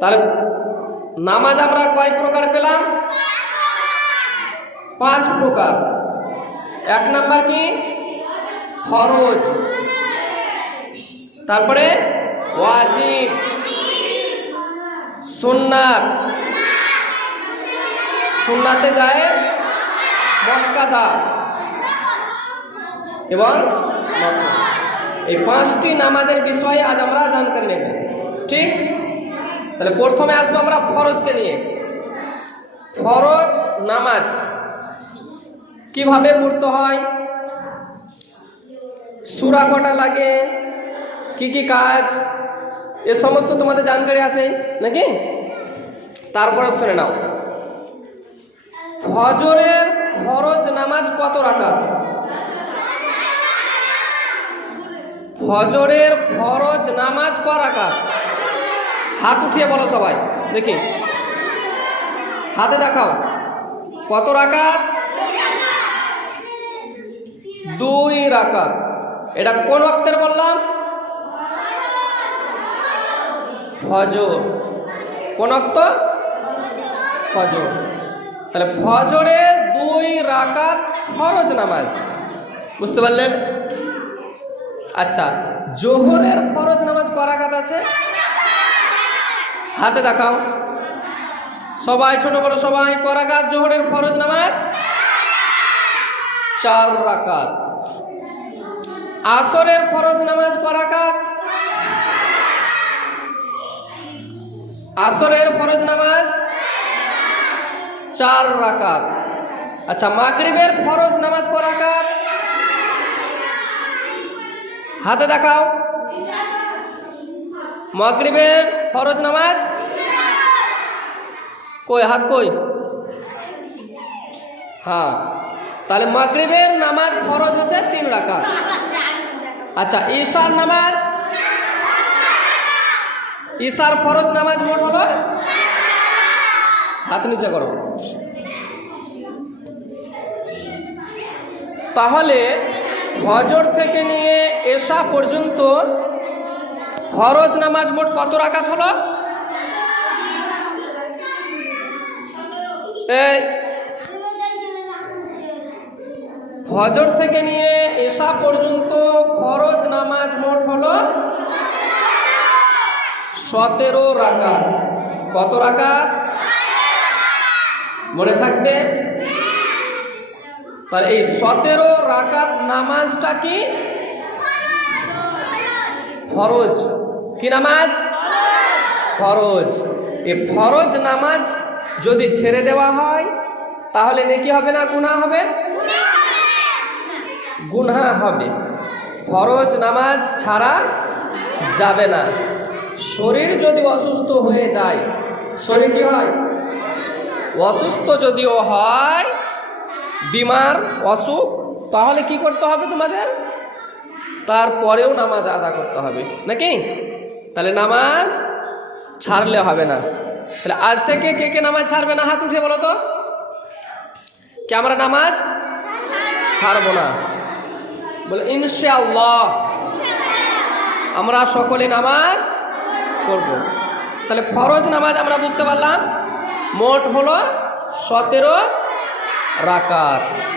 তাহলে নামাজ আমরা কয় প্রকার পেলাম? পাঁচ প্রকার। এক নাম্বার কি? ফরজ। তারপরে ওয়াজিব। সুন্নাত। সুন্নাতে গায়ে মক্কাদা। এবং এই পাঁচটি নামাজের বিষয়ে আজ আমরা জানকারি নেব। ঠিক? তাহলে প্রথমে আসব আমরা ফরজকে নিয়ে। ফরজ, নামাজ। কীভাবে পড়তে হয়? সুরা কটা লাগে? কি কি কাজ? এ সমস্ত তোমাদের জানকারি আছে নাকি? তারপরে শুনে নাও। ফজরের ফরজ, নামাজ কত রাকাত? ফজরের ফরজ, নামাজ ক রাকাত? হাত উঠিয়ে বলো সবাই। দেখি। হাতে দেখাও। কত রাকাত? দুই রাকাত। এটা কোন অক্তের বললাম? ফজর। কোন অক্ত ফজর। তাহলে ফজরের দুই রাকাত ফরজ নামাজ। বুঝতে পারলেন? আচ্ছা জোহরের ফরজ নামাজ ক রাকাত আছে? হাতে দেখাও। সবাই ছোট বড় সবাই ক রাকাত জোহরের ফরজ নামাজ? চার রাকাত। আসরের ফরজ নামাজ ক রাকাত আসরের ফরজ নামাজ? চার রাকাত। আচ্ছা মাগরিবের ফরজ নামাজ ক রাকাত হাতে দেখাও। মাগরিবের ফরজ নামাজ? কই, হাত কই? হ্যাঁ। তাহলে মাগরিবের নামাজ ফরজ হচ্ছে তিন রাকাত। আচ্ছা ঈশার নামাজ? ঈশার ফরজ নামাজ মোট হলো? হাত নিচে করো। তাহলে ফজর থেকে নিয়ে এশা পর্যন্ত ফরজ নামাজ মোট কত রাকাত হলো? এই, ফজর থেকে নিয়ে এসা পর্যন্ত ফরজ নামাজ মোট হলো সতেরো রাকাত। কত রাকাত? মনে থাকবে? তাহলে এই সতেরো রাকাত নামাজটা কি? ফরজ। কি নামাজ? ফরজ। এ ফরজ নামাজ যদি ছেড়ে দেওয়া হয়, তাহলে নেকি হবে না, গুনাহ হবে? গুনহা হবে। ফরজ নামাজ ছাড়া যাবে না। শরীর যদি অসুস্থ হয়ে যায়, শরীর কি হয়? অসুস্থ যদিও হয়, বিমার অসুখ, তাহলে কি করতে হবে তোমাদের? তারপরেও নামাজ আদা করতে হবে, নাকি? তাহলে নামাজ ছাড়লে হবে না। তাহলে আজ থেকে কে কে নামাজ ছাড়বে না? হাত উঠে বলো তো। কি আমরা নামাজ ছাড়বো না? বলে, ইনশাআল্লাহ। আমরা সকলে নামাজ করব। তাহলে ফরজ নামাজ আমরা বুঝতে পারলাম। মোট হলো সতেরো রাকাত।